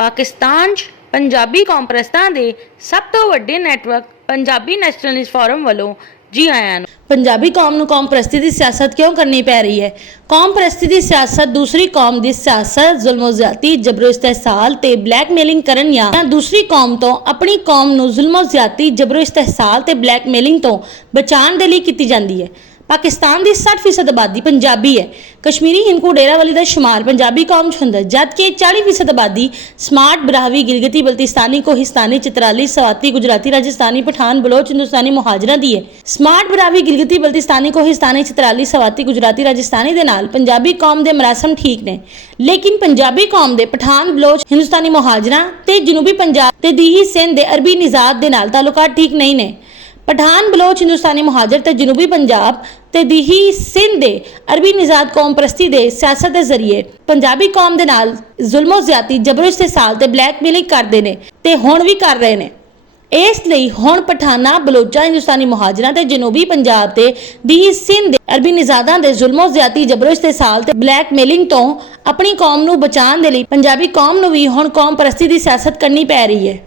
ਪਾਕਿਸਤਾਨ 'ਚ ਪੰਜਾਬੀ ਕੌਮ ਪ੍ਰਸਤਾਂ ਦੇ ਸਭ ਤੋਂ ਵੱਡੇ ਨੈਟਵਰਕ ਪੰਜਾਬੀ ਨੈਸ਼ਨਲਿਸਟ ਫੋਰਮ ਵੱਲੋਂ जी आया। पंजाबी कौम नूं कौम परस्ती की सियासत क्यों करनी पै रही है? कौम परस्ती की सियासत दूसरी कौम की सियासत जुल्मो ज्यादती जबरो इस्तेहसाल ते ब्लैकमेलिंग करन या दूसरी कौम तो अपनी कौम नूं जुल्मो ज्यादती जबरो इस्तेहसाल ते ब्लैकमेलिंग तो बचाने के लिए की जाती है। पाकिस्तान की 60% आबादी पंजाबी है। कश्मीरी हिंदू डेरावाली का शुमार पंजाबी कौम च हुंदा, जबकि 40% आबादी स्मार्ट, ब्राहवी, गिलगिती, बल्तिस्तानी, कोहिस्तानी, चित्राली, सवाती, गुजराती, राजस्थानी, पठान, बलोच, हिंदुस्तानी मुहाजरा दी है। स्मार्ट, ब्राहवी, गिलगिती, बल्तिस्तानी, कोहिस्तानी, चित्राली, सवाती, गुजराती, राजस्थानी दे नाल पंजाबी कौम के मरासम ठीक ने, लेकिन पंजाबी कौम के पठान, बलोच, हिंदुस्तानी मुहाजरा ते जनूबी पंजाब ते दीही सिंध दे अरबी निजात दे नाल ताल्लुकात ठीक नहीं ने। पठान, बलोच, हिंदुस्तानी मुहाजर ते जनूबी पंजाब ते दीही सिंध दे अरबी निजात कौम परस्ती दे सियासत के जरिए पंजाबी कौम दे नाल जुल्मो ज्यादती जबरो इस्तेहसाल ते ब्लैकमेलिंग करते हैं ते हुण भी कर रहे हैं। इसलिए हुण पठाना, बलोचा, हिंदुस्तानी मुहाजरा ते जनूबी पंजाब ते दीही सिंध दे अरबी निजातां दे जुल्मो ज्यादती जबरो इस्तेहसाल ते ब्लैकमेलिंग तो अपनी कौम नूं बचाने दे लई पंजाबी कौम नूं भी हुण कौम परस्ती की सियासत करनी पै रही है।